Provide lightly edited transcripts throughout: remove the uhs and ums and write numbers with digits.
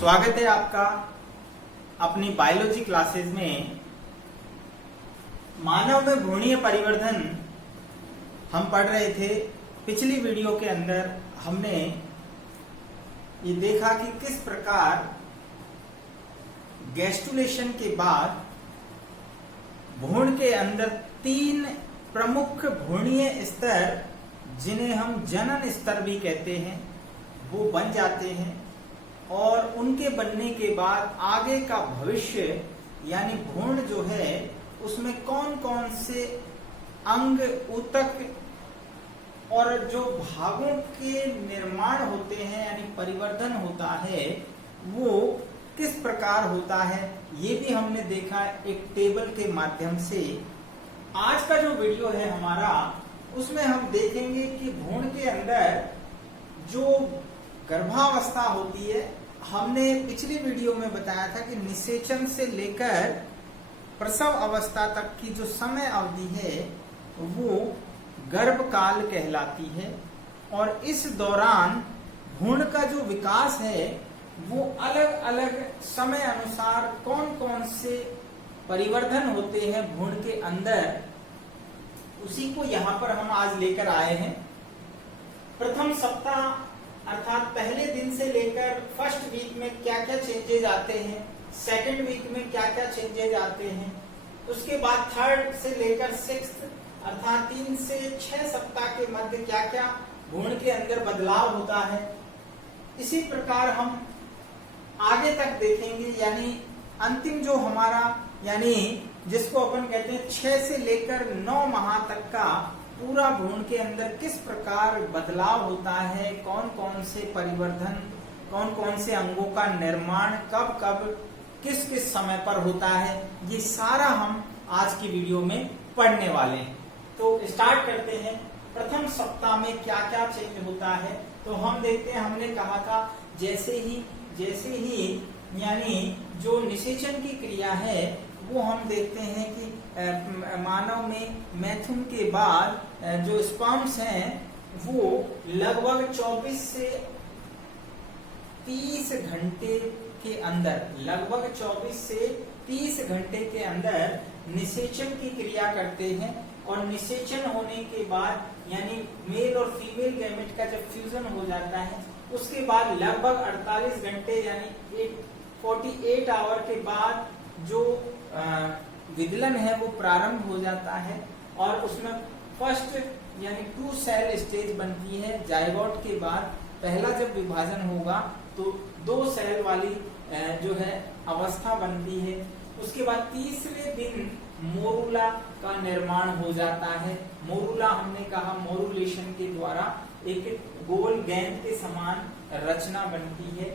स्वागत है आपका अपनी बायोलॉजी क्लासेस में। मानव में भ्रूणीय परिवर्धन हम पढ़ रहे थे। पिछली वीडियो के अंदर हमने ये देखा कि किस प्रकार गैस्ट्रुलेशन के बाद भ्रूण के अंदर 3 प्रमुख भ्रूणीय स्तर, जिन्हें हम जनन स्तर भी कहते हैं, वो बन जाते हैं। और उनके बनने के बाद आगे का भविष्य यानी भ्रूण जो है उसमें कौन कौन से अंग, ऊतक और जो भागों के निर्माण होते हैं यानी परिवर्धन होता है वो किस प्रकार होता है, ये भी हमने देखा एक टेबल के माध्यम से। आज का जो वीडियो है हमारा, उसमें हम देखेंगे कि भ्रूण के अंदर जो गर्भावस्था होती है, हमने पिछली वीडियो में बताया था कि निषेचन से लेकर प्रसव अवस्था तक की जो समय अवधि है वो गर्भकाल कहलाती है। और इस दौरान भ्रूण का जो विकास है वो अलग अलग समय अनुसार कौन कौन से परिवर्धन होते हैं भ्रूण के अंदर, उसी को यहाँ पर हम आज लेकर आए हैं। प्रथम सप्ताह अर्थात पहले दिन से लेकर फर्स्ट वीक में क्या क्या चेंजेज आते हैं, सेकंड वीक में क्या क्या चेंजेज आते हैं, उसके बाद थर्ड से लेकर 6th अर्थात 3 से 6 सप्ताह के मध्य क्या क्या भ्रूण के अंदर बदलाव होता है। इसी प्रकार हम आगे तक देखेंगे, यानी अंतिम जो हमारा यानी जिसको अपन कहते हैं 6 से लेकर 9 माह तक का पूरा भ्रूण के अंदर किस प्रकार बदलाव होता है, कौन कौन से परिवर्धन, कौन कौन से अंगों का निर्माण कब कब किस किस समय पर होता है, ये सारा हम आज की वीडियो में पढ़ने वाले हैं। तो स्टार्ट करते हैं। प्रथम सप्ताह में क्या क्या चेंज होता है तो हम देखते हैं, हमने कहा था जैसे ही यानी जो निषेचन की क्रिया है वो हम देखते हैं कि मानव में मैथुन के बाद जो स्पर्म्स हैं वो लगभग 24 से 30 घंटे के अंदर, लगभग 24 से 30 घंटे के अंदर निषेचन की क्रिया करते हैं। और निषेचन होने के बाद यानी मेल और फीमेल गैमेट का जब फ्यूजन हो जाता है उसके बाद लगभग 48 घंटे यानी 48 आवर के बाद जो विदलन है वो प्रारंभ हो जाता है। और उसमें फर्स्ट यानी 2 सेल स्टेज बनती है। जायगोट के बाद पहला जब विभाजन होगा तो 2 सेल वाली जो है अवस्था बनती है। उसके बाद तीसरे दिन मोरुला का निर्माण हो जाता है। मोरुला हमने कहा मोरुलेशन के द्वारा एक गोल गेंद के समान रचना बनती है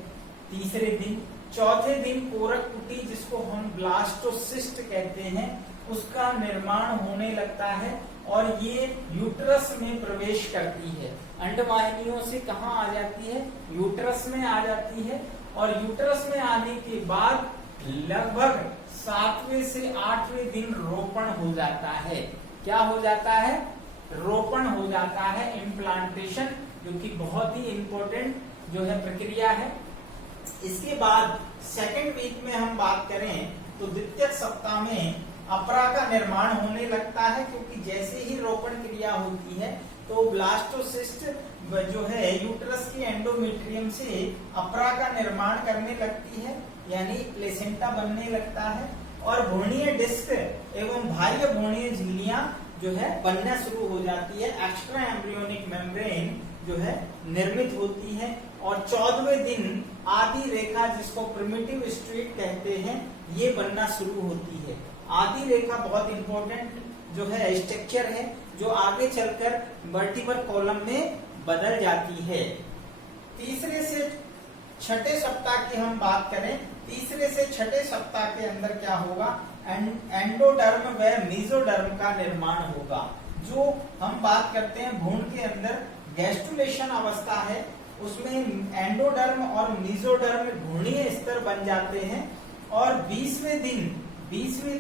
तीसरे दिन। चौथे दिन कोरक कुटी, जिसको हम ब्लास्टोसिस्ट कहते हैं, उसका निर्माण होने लगता है और ये यूट्रस में प्रवेश करती है। अंडवाहिनियों से कहाँ आ जाती है? यूट्रस में आ जाती है। और यूट्रस में आने के बाद लगभग 7वें से 8वें दिन रोपण हो जाता है। क्या हो जाता है? रोपण हो जाता है, इम्प्लांटेशन, जो कि बहुत ही इंपॉर्टेंट जो है प्रक्रिया है। इसके बाद सेकेंड वीक में हम बात करें तो द्वितीय सप्ताह में अपरा का निर्माण होने लगता है, क्योंकि जैसे ही रोपण क्रिया होती है तो ब्लास्टोसिस्ट जो है यूट्रस की एंडोमेट्रियम से अपरा का निर्माण करने लगती है, यानी प्लेसेंटा बनने लगता है। और भ्रूणीय डिस्क एवं बाह्य भ्रूणीय झिल्लियां जो है बनना शुरू हो जाती है। एक्स्ट्रा एम्ब्रियोनिक मेम्ब्रेन जो है निर्मित होती है। और 14वें दिन आदि रेखा, जिसको प्रिमिटिव स्ट्रीट कहते हैं, ये बनना शुरू होती है। आदि रेखा बहुत इंपॉर्टेंट जो है स्ट्रक्चर है, जो आगे चलकर वर्टिब्रल कॉलम में बदल जाती है। तीसरे से छठे सप्ताह की हम बात करें, तीसरे से छठे सप्ताह के अंदर क्या होगा? एंडोडर्म व मेसोडर्म का निर्माण होगा। जो हम बात करते हैं भ्रूण के अंदर गैस्ट्रुलेशन अवस्था है, उसमें एंडोडर्म और मेसोडर्म भ्रूणीय स्तर बन जाते हैं। और 20वें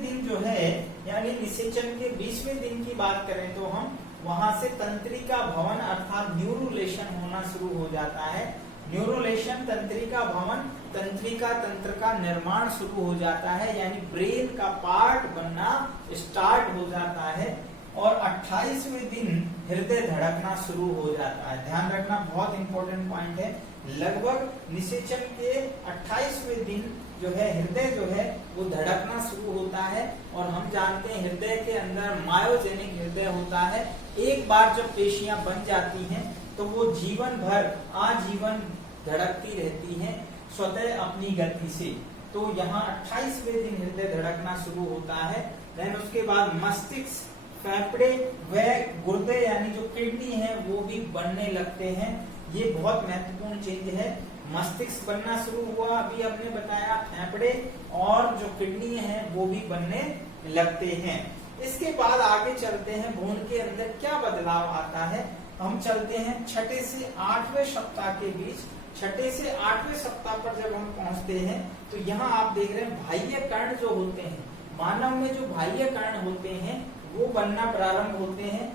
दिन जो है यानी निषेचन के 20वें दिन की बात करें तो हम वहां से तंत्रिका भवन अर्थात न्यूरुलेशन होना शुरू हो जाता है। न्यूरोलेशन तंत्रिका भवन, तंत्रिका तंत्र का निर्माण शुरू हो जाता है, यानी ब्रेन का पार्ट बनना स्टार्ट हो जाता है। और 28वें दिन हृदय धड़कना शुरू हो जाता है। ध्यान रखना, बहुत इंपॉर्टेंट पॉइंट है। लगभग निषेचन के 28वें दिन जो है हृदय जो है वो धड़कना शुरू होता है। और हम जानते हैं हृदय के अंदर मायोजेनिक हृदय होता है। एक बार जब पेशियां बन जाती हैं तो वो जीवन भर आजीवन धड़कती रहती हैं स्वतः अपनी गति से। तो यहाँ 28वें दिन हृदय धड़कना शुरू होता है। देन उसके बाद मस्तिष्क, फेफड़े व गुर्दे यानी जो किडनी है वो भी बनने लगते हैं। ये बहुत महत्वपूर्ण चीज है। मस्तिष्क बनना शुरू हुआ, अभी हमने बताया, फेफड़े और जो किडनी है वो भी बनने लगते हैं। इसके बाद आगे चलते हैं, भ्रूण के अंदर क्या बदलाव आता है। हम चलते हैं 6 से 8वें सप्ताह के बीच। 6 से 8वें सप्ताह पर जब हम पहुंचते हैं तो यहाँ आप देख रहे हैं बाह्य कर्ण जो होते हैं, मानव में जो बाह्य कर्ण होते हैं वो बनना प्रारंभ होते हैं।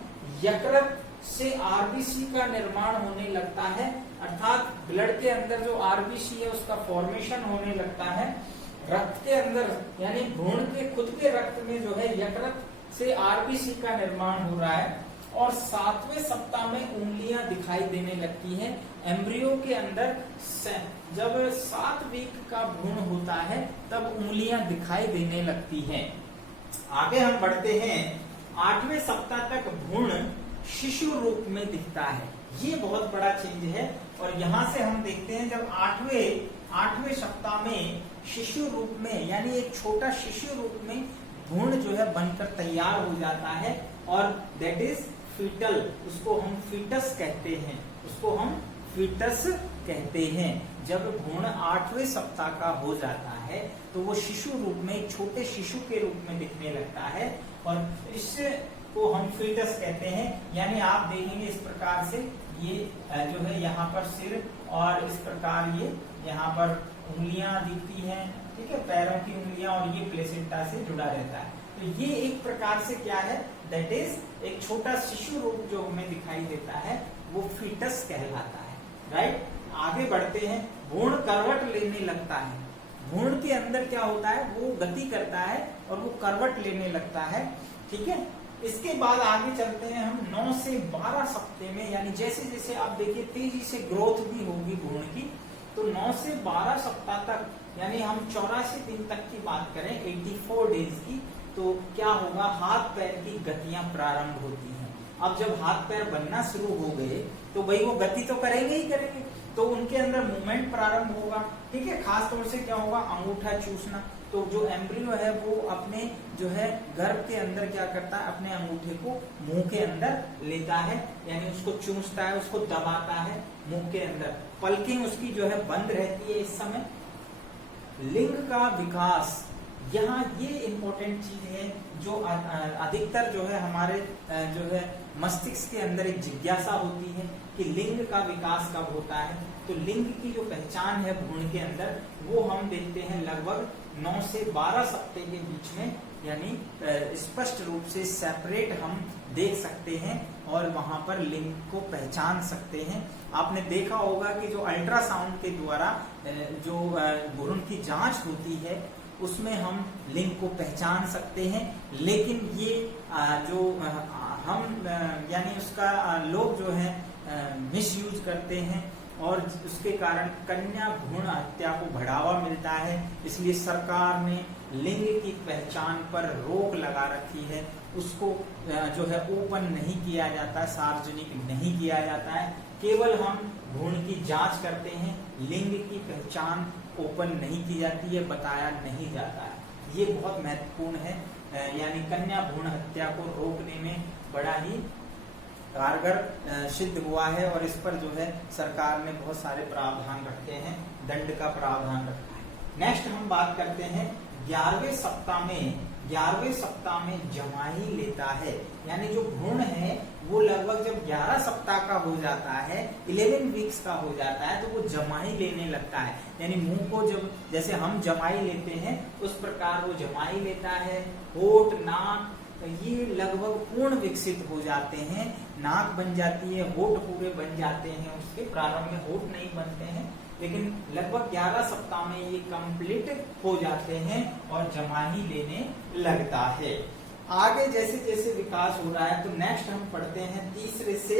यकृत से आरबीसी का निर्माण होने लगता है, अर्थात ब्लड के अंदर जो आरबीसी है उसका फॉर्मेशन होने लगता है। रक्त के अंदर यानी भ्रूण के खुद के रक्त में जो है यकृत से आरबीसी का निर्माण हो रहा है। और 7वें सप्ताह में उंगलियां दिखाई देने लगती हैं। एम्ब्रियो के अंदर जब 7 वीक का भ्रूण होता है तब उंगलियां दिखाई देने लगती हैं। आगे हम बढ़ते हैं, 8वें सप्ताह तक भ्रूण शिशु रूप में दिखता है। ये बहुत बड़ा चेंज है। और यहाँ से हम देखते हैं जब 8वें सप्ताह में शिशु रूप में यानी एक छोटा शिशु रूप में भ्रूण जो है बनकर तैयार हो जाता है। और दैट इज फीटल, उसको हम फीटस कहते हैं, उसको हम फीटस कहते हैं। जब भ्रूण 8वें सप्ताह का हो जाता है तो वो शिशु रूप में एक छोटे शिशु के रूप में दिखने लगता है और इसको हम फीटस कहते हैं। यानी आप देखेंगे इस प्रकार से ये जो है यहाँ पर सिर और इस प्रकार ये यहाँ पर उंगलियां दिखती हैं, ठीक है, पैरों की उंगलियां, और ये प्लेसेंटा से जुड़ा रहता है। तो ये एक प्रकार से क्या है, दैट इज एक छोटा शिशु रूप जो हमें दिखाई देता है वो फीटस कहलाता है। राइट, आगे बढ़ते हैं, भ्रूण करवट लेने लगता है। भ्रूण के अंदर क्या होता है, वो गति करता है और वो करवट लेने लगता है, ठीक है। इसके बाद आगे चलते हैं हम 9 से 12 सप्ताह में, यानी जैसे जैसे आप देखिए तेजी से ग्रोथ भी होगी भ्रूण की, तो 9 से 12 सप्ताह तक, यानी हम 84 दिन तक की बात करें, 84 डेज की, तो क्या होगा, हाथ पैर की गतियां प्रारंभ होती हैं। अब जब हाथ पैर बनना शुरू हो गए तो भाई वो गति तो करेंगे ही करेंगे, तो उनके अंदर मूवमेंट प्रारंभ होगा, ठीक है। खास तौर से क्या होगा, अंगूठा चूसना। तो जो एम्ब्रियो है वो अपने जो है गर्भ के अंदर क्या करता है, अपने अंगूठे को मुंह के अंदर लेता है, यानी उसको चूसता है, उसको दबाता है मुंह के अंदर। पलकें उसकी जो है बंद रहती है इस समय। लिंग का विकास, यहाँ ये इम्पोर्टेंट चीज है जो अधिकतर जो है हमारे जो है मस्तिष्क के अंदर एक जिज्ञासा होती है कि लिंग का विकास कब होता है। तो लिंग की जो पहचान है भ्रूण के अंदर वो हम देखते हैं लगभग 9 से 12 सप्ताह के बीच में, यानी स्पष्ट रूप से सेपरेट हम देख सकते हैं और वहां पर लिंग को पहचान सकते हैं। आपने देखा होगा कि जो अल्ट्रासाउंड के द्वारा जो भ्रूण की जांच होती है उसमें हम लिंग को पहचान सकते हैं, लेकिन ये जो हम यानी उसका लोग जो है मिसयूज करते हैं और उसके कारण कन्या भ्रूण हत्या को बढ़ावा मिलता है। इसलिए सरकार ने लिंग की पहचान पर रोक लगा रखी है, उसको जो है ओपन नहीं किया जाता, सार्वजनिक नहीं किया जाता है। केवल हम भ्रूण की जांच करते हैं, लिंग की पहचान ओपन नहीं की जाती है, बताया नहीं जाता है। ये बहुत महत्वपूर्ण है, यानी कन्या भ्रूण हत्या को रोकने में बड़ा ही कारगर सिद्ध हुआ है और इस पर जो है सरकार ने बहुत सारे प्रावधान रखे हैं, दंड का प्रावधान रखा है। नेक्स्ट हम बात करते हैं 11वें सप्ताह में जमाई लेता है, यानी जो भ्रूण है वो लगभग जब 11 सप्ताह का हो जाता है, 11 वीक्स का हो जाता है, तो वो जमाई लेने लगता है। यानी मुंह को जब जैसे हम जमाई लेते हैं उस प्रकार वो जमाई लेता है। होठ, नाक ये लगभग पूर्ण विकसित हो जाते हैं, नाक बन जाती है, होठ पूरे बन जाते हैं, उसके प्रारंभ में होठ नहीं बनते हैं, लेकिन लगभग 11 सप्ताह में ये कंप्लीट हो जाते हैं और जमा ही लेने लगता है। आगे जैसे जैसे विकास हो रहा है, तो नेक्स्ट हम पढ़ते हैं तीसरे से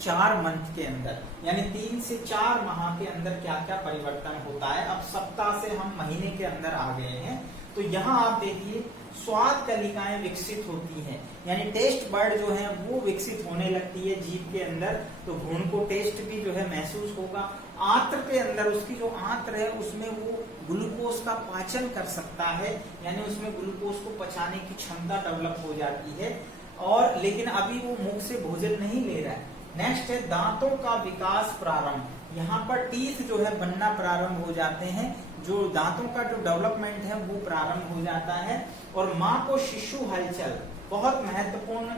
4 मंथ के अंदर, यानी 3 से 4 माह के अंदर क्या क्या परिवर्तन होता है। अब सप्ताह से हम महीने के अंदर आ गए हैं, तो यहाँ आप देखिए स्वाद कलिकाएं विकसित होती हैं, यानी टेस्ट बर्ड जो है वो विकसित होने लगती है जीभ के अंदर, तो भ्रूण को टेस्ट भी जो है महसूस होगा। आंत्र के अंदर, उसकी जो आंत्र है उसमें वो ग्लूकोज का पाचन कर सकता है, यानी उसमें ग्लूकोज को पचाने की क्षमता डेवलप हो जाती है, और लेकिन अभी वो मुख से भोजन नहीं ले रहा है। नेक्स्ट है दांतों का विकास प्रारंभ, यहाँ पर टीथ जो है बनना प्रारंभ हो जाते हैं, जो दांतों का जो डेवलपमेंट है वो प्रारंभ हो जाता है। और माँ को शिशु हलचल, बहुत महत्वपूर्ण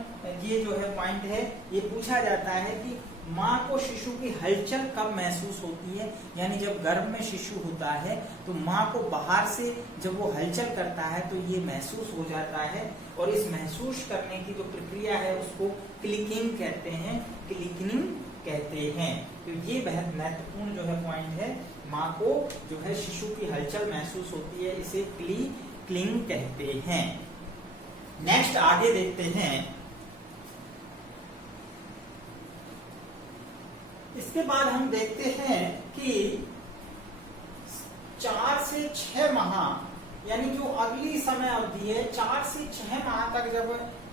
ये जो है पॉइंट है, ये पूछा जाता है कि माँ को शिशु की हलचल कब महसूस होती है, यानी जब गर्भ में शिशु होता है तो माँ को बाहर से जब वो हलचल करता है तो ये महसूस हो जाता है, और इस महसूस करने की जो प्रक्रिया है उसको क्लिकिंग कहते हैं, क्लिकिंग कहते हैं। तो ये बहुत महत्वपूर्ण जो है पॉइंट है, माँ को जो है शिशु की हलचल महसूस होती है, इसे क्लिंग कहते हैं। नेक्स्ट आगे देखते हैं, इसके बाद हम देखते हैं कि 4 से 6 माह यानी जो अगली समय अवधि है, 4 से 6 माह तक जब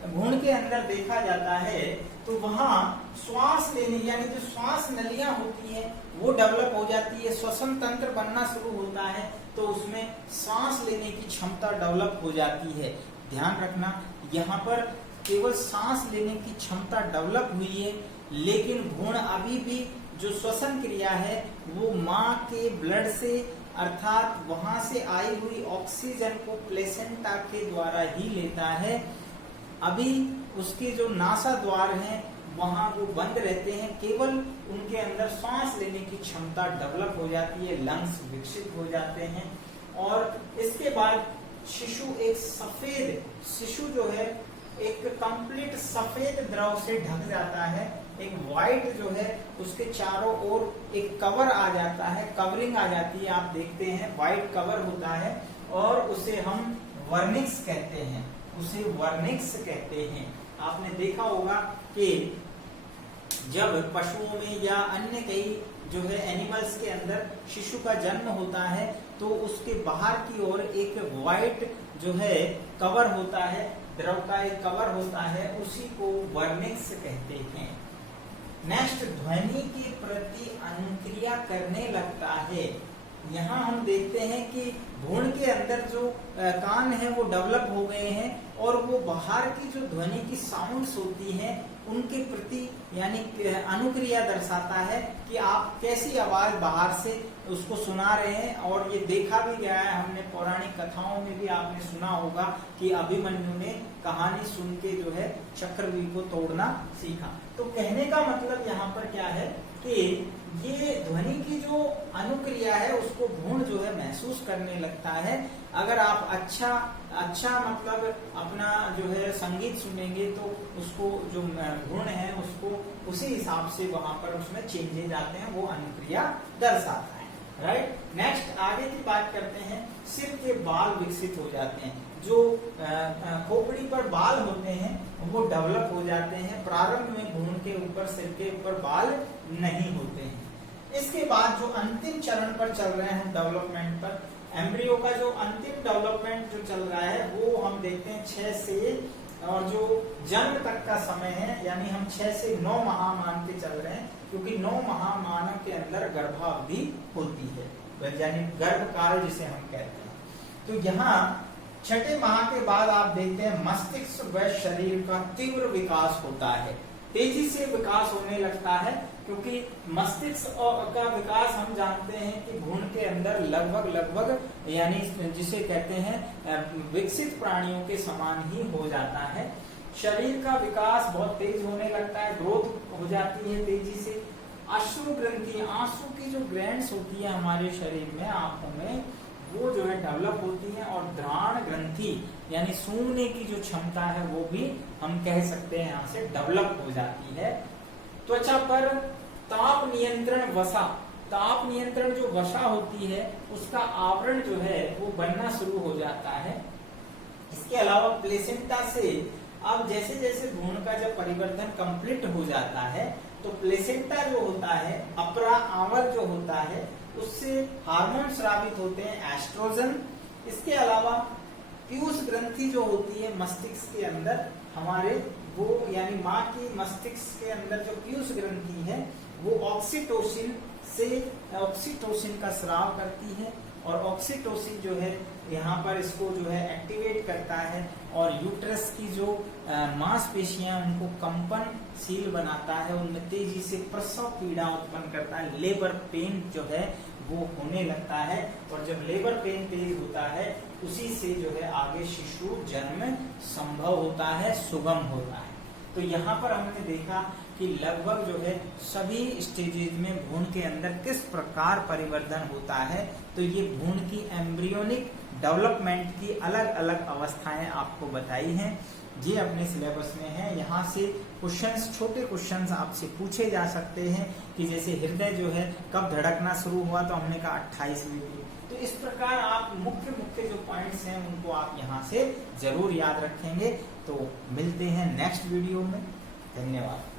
भ्रूण के अंदर देखा जाता है तो वहां श्वास लेने यानी जो श्वास नलियां होती है वो डेवलप हो जाती है, श्वसन तंत्र बनना शुरू होता है, तो उसमें सांस लेने की क्षमता डेवलप हो जाती है। ध्यान रखना, यहाँ पर केवल सांस लेने की क्षमता डेवलप हुई है, लेकिन भ्रूण अभी भी जो श्वसन क्रिया है वो माँ के ब्लड से अर्थात वहां से आई हुई ऑक्सीजन को प्लेसेंटा के द्वारा ही लेता है। अभी उसके जो नासा द्वार हैं वहां वो बंद रहते हैं, केवल उनके अंदर सांस लेने की क्षमता डेवलप हो जाती है, लंग्स विकसित हो जाते हैं, और इसके बाद शिशु एक सफेद शिशु जो है एक कंप्लीट सफेद द्रव से ढक जाता है, एक व्हाइट जो है उसके चारों ओर एक कवर आ जाता है, कवरिंग आ जाती है, आप देखते हैं व्हाइट कवर होता है, और उसे हम वर्निक्स कहते हैं, उसे वर्निक्स कहते हैं। आपने देखा होगा कि जब पशुओं में या अन्य कई जो है एनिमल्स के अंदर शिशु का जन्म होता है तो उसके बाहर की ओर एक व्हाइट जो है कवर होता है, द्रव का एक कवर होता है, उसी को वर्निक्स कहते हैं। नेक्स्ट, ध्वनि के प्रति अनुक्रिया करने लगता है। यहाँ हम देखते हैं कि भ्रूण के अंदर जो कान है वो डेवलप हो गए हैं, और वो बाहर की जो ध्वनि की साउंड्स होती हैं उनके प्रति यानी अनुक्रिया दर्शाता है कि आप कैसी आवाज बाहर से उसको सुना रहे हैं। और ये देखा भी गया है, हमने पौराणिक कथाओं में भी आपने सुना होगा कि अभिमन्यु ने कहानी सुन के जो है चक्रव्यूह को तोड़ना सीखा। तो कहने का मतलब यहाँ पर क्या है कि ये ध्वनि की जो अनुक्रिया है उसको भ्रूण जो है महसूस करने लगता है। अगर आप अच्छा मतलब अपना जो है संगीत सुनेंगे तो उसको जो भ्रूण है उसको उसी हिसाब से वहां पर उसमें चेंजेज आते हैं, वो अनुक्रिया दर्शाता है। राइट, नेक्स्ट आगे की बात करते हैं, सिर के बाल विकसित हो जाते हैं, जो खोपड़ी पर बाल होते हैं वो डेवलप हो जाते हैं। प्रारंभ में भ्रूण के ऊपर सिर के ऊपर बाल नहीं होते हैं। इसके बाद जो अंतिम चरण पर चल रहे हैं डेवलपमेंट पर, एम्ब्रियो का जो अंतिम डेवलपमेंट जो चल रहा है वो हम देखते हैं 6 से, और जो जन्म तक का समय है यानी हम 6 से 9 माह मान के चल रहे हैं, क्योंकि 9 माह मानव के अंदर गर्भावधि होती है, यानी गर्भकाल जिसे हम कहते हैं। तो यहाँ 6ठे माह के बाद आप देखते हैं मस्तिष्क व शरीर का तीव्र विकास होता है, तेजी से विकास होने लगता है, क्योंकि मस्तिष्क का विकास हम जानते हैं कि भ्रूण के अंदर लगभग यानी जिसे कहते हैं विकसित प्राणियों के समान ही हो जाता है। शरीर का विकास बहुत तेज होने लगता है, ग्रोथ हो जाती है तेजी से। अश्रु ग्रंथि, आंसू की जो ग्लैंड्स होती है हमारे शरीर में, आंखों में, वो जो है डेवलप होती है, और द्राण ग्रंथि यानी सूंघने की जो क्षमता है वो भी हम कह सकते हैं यहाँ से डेवलप हो जाती है। त्वचा पर ताप नियंत्रण वसा, ताप नियंत्रण जो वसा होती है उसका आवरण जो है वो बनना शुरू हो जाता है। इसके अलावा प्लेसेंटा से अब जैसे जैसे भ्रूण का जब परिवर्तन कंप्लीट हो जाता है तो प्लेसेंटा जो होता है, अपरा आवरण जो होता है, उससे हार्मोन स्रावित होते हैं, एस्ट्रोजन। इसके अलावा पीयूष ग्रंथि जो होती है मस्तिष्क के अंदर हमारे, वो यानी माँ की मस्तिष्क के अंदर जो पीयूष ग्रंथि है वो ऑक्सीटोसिन का स्राव करती है, और ऑक्सीटोसिन जो है यहाँ पर इसको जो है एक्टिवेट करता है, और यूट्रस की जो मांसपेशियां उनको कंपनशील बनाता है, उनमें तेजी से प्रसव पीड़ा उत्पन्न करता है, लेबर पेन जो है वो होने लगता है, और जब लेबर पेन तेज होता है उसी से जो है आगे शिशु जन्म संभव होता है, सुगम होता है। तो यहाँ पर हमने देखा कि लगभग जो है सभी स्टेजेज में भ्रूण के अंदर किस प्रकार परिवर्तन होता है। तो ये भ्रूण की एम्ब्रियोनिक डेवलपमेंट की अलग अलग अवस्थाएं आपको बताई हैं, ये अपने सिलेबस में है। यहाँ से क्वेश्चंस, छोटे क्वेश्चंस आपसे पूछे जा सकते हैं कि जैसे हृदय जो है कब धड़कना शुरू हुआ, तो हमने कहा 28वीं वीक। तो इस प्रकार आप मुख्य मुख्य जो पॉइंट्स हैं उनको आप यहाँ से जरूर याद रखेंगे। तो मिलते हैं नेक्स्ट वीडियो में, धन्यवाद।